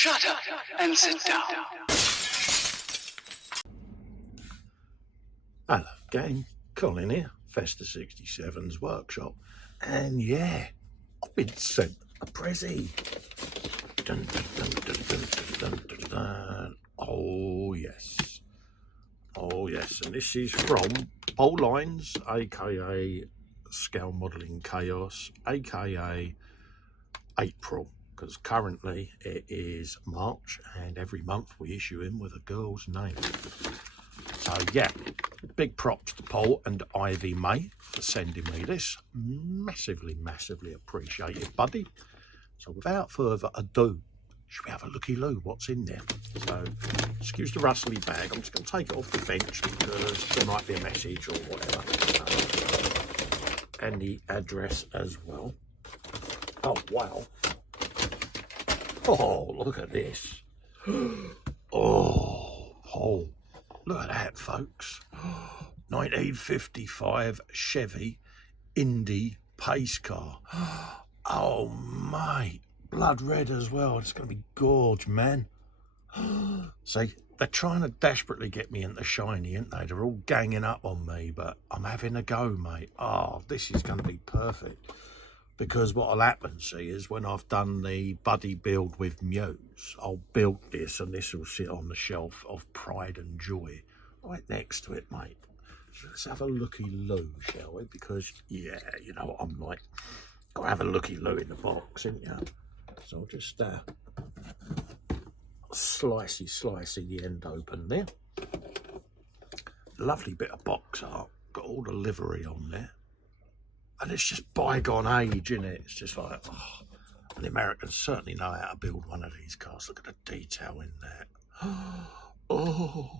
Shut up and sit down. Hello gang, Colin here, Festa 67's workshop, and yeah, I've been sent a prezzie. Dun, dun, dun, dun, dun, dun, dun, dun, dun. Oh yes, and this is from Paul Ivy-Mae, aka Scale Modelling Chaos, aka April, because currently it is March and every month we issue him with a girl's name. So yeah, big props to Paul and Ivy-Mae for sending me this. Massively appreciated, buddy. So without further ado, should we have a looky-loo what's in there? So excuse the rustly bag, I'm just going to take it off the bench because there might be a message or whatever. And the address as well. Oh wow. Oh, look at this. Oh, look at that, folks. 1955 Chevy Indy pace car. Oh, mate. Blood red as well. It's going to be gorge, man. See, they're trying to desperately get me into shiny, aren't they? They're all ganging up on me, but I'm having a go, mate. Oh, this is going to be perfect. Because what'll happen, see, is when I've done the buddy build with Muse, I'll build this and this will sit on the shelf of pride and joy right next to it, mate. So let's have a looky-loo, shall we? Because, yeah, you know what I'm like. Got to have a looky-loo in the box, ain't you? So I'll just slicey the end open there. Lovely bit of box art. Got all the livery on there. And it's just bygone age, isn't it? It's just like, oh, and the Americans certainly know how to build one of these cars. Look at the detail in there. Oh,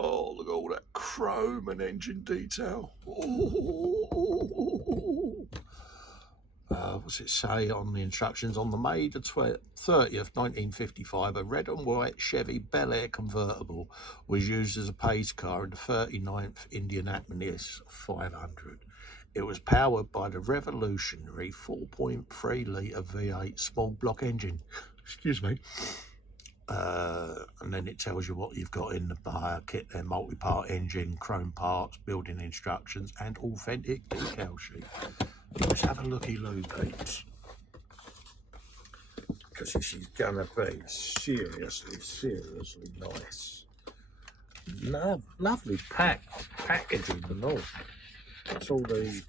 look at all that chrome and engine detail. Oh. What's it say on the instructions? On the May the 30th, 1955, a red and white Chevy Bel Air convertible was used as a pace car in the 39th Indianapolis 500. It was powered by the revolutionary 4.3 litre V8 small block engine. Excuse me. And then it tells you what you've got in the buyer kit there: multi-part engine, chrome parts, building instructions, and authentic decal sheet. Let's have a looky-loo, peeps, because this is gonna be seriously nice. Lovely packaging and all. That's all the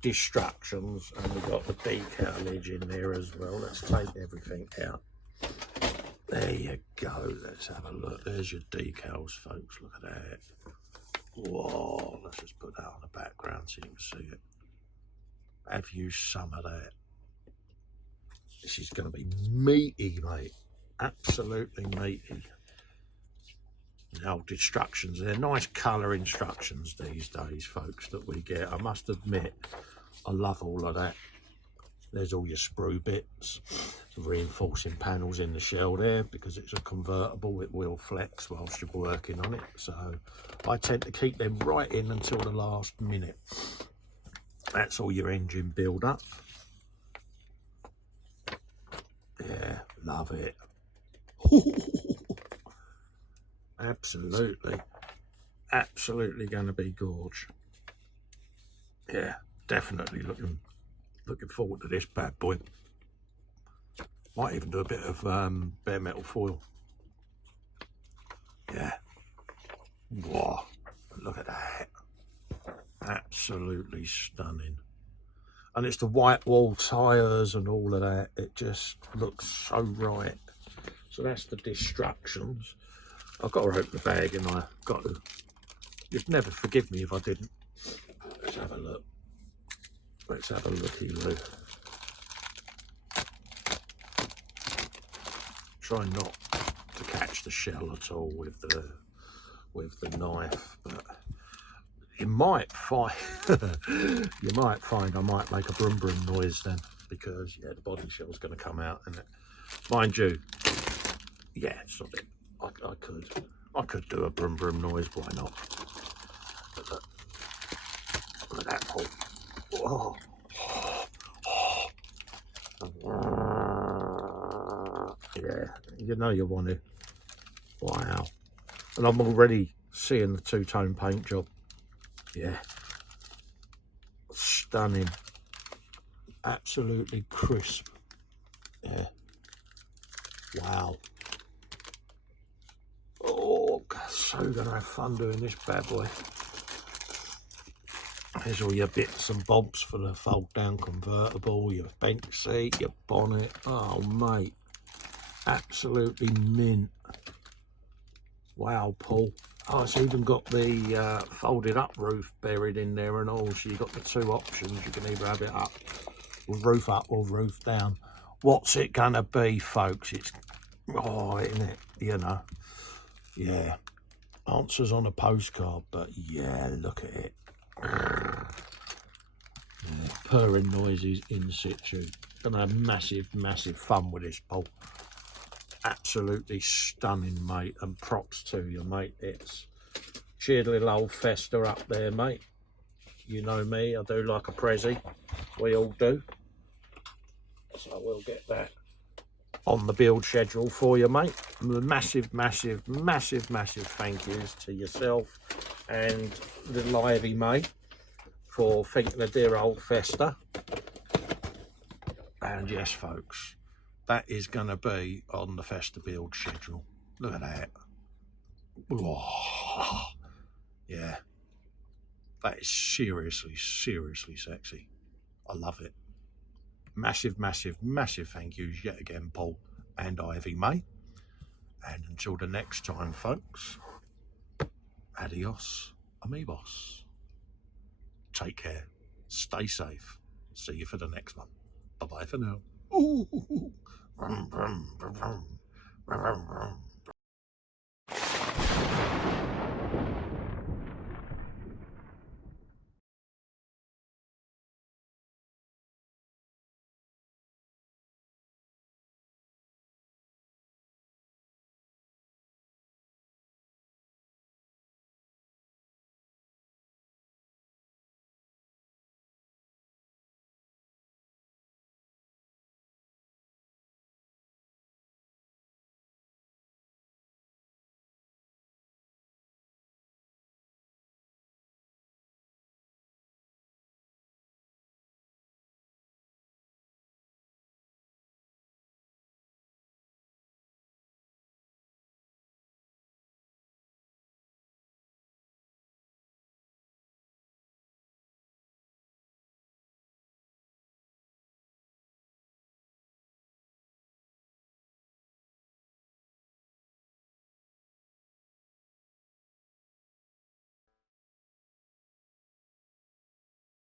distractions, and we've got the decal edge in there as well. Let's take everything out. There you go. Let's have a look. There's your decals, folks. Look at that. Whoa, let's just put that on the background so you can see it. Have you some of that? This is going to be meaty, mate. Absolutely meaty. The old instructions, they're nice colour instructions these days, folks, that we get. I must admit, I love all of that. There's all your sprue bits, reinforcing panels in the shell there, because it's a convertible. It will flex whilst you're working on it. So I tend to keep them right in until the last minute. That's all your engine build up. Yeah, love it. Absolutely going to be gorge. Yeah, definitely looking forward to this bad boy. Might even do a bit of bare metal foil. Yeah. Wow, look at that. Absolutely stunning. And it's the white wall tyres and all of that. It just looks so right. So that's the distractions. I've got to open the bag, and I've got to. You'd never forgive me if I didn't. Let's have a look. Let's have a looky-loo. Try not to catch the shell at all with the knife, but you might find I might make a brum noise then, because yeah, the body shell's going to come out, and mind you, yeah, it's not it. I could do a brum noise. Why not? But look at that, Paul. Yeah, you know you want to. Wow. And I'm already seeing the two-tone paint job. Yeah. Stunning. Absolutely crisp. Yeah. Wow. Oh, so gonna have fun doing this bad boy. There's all your bits and bobs for the fold down convertible, your bench seat, your bonnet. Oh mate, absolutely mint. Wow, Paul. Oh, it's even got the folded up roof buried in there and all, so you've got the two options. You can either have it up or roof down. What's it gonna be, folks? It's, oh, isn't it? You know, yeah. Answers on a postcard, but yeah, look at it. Yeah, purring noises in situ. Gonna have massive fun with this, Paul. Absolutely stunning, mate, and props to you, mate. It's cheered little old Festa up there, mate. You know me, I do like a prezzie. We all do. So we'll get that on the build schedule for you, mate. Massive thank yous to yourself and little Ivy-Mae for thinking of dear old Festa. And yes, folks, that is going to be on the Festa build schedule. Look at that. Oh, yeah, that is seriously sexy. I love it. Massive thank yous yet again, Paul and Ivy-Mae. And until the next time, folks, adios, amigos. Take care. Stay safe. See you for the next one. Bye-bye for now. Ooh. Vroom, vroom, vroom, vroom, vroom, vroom.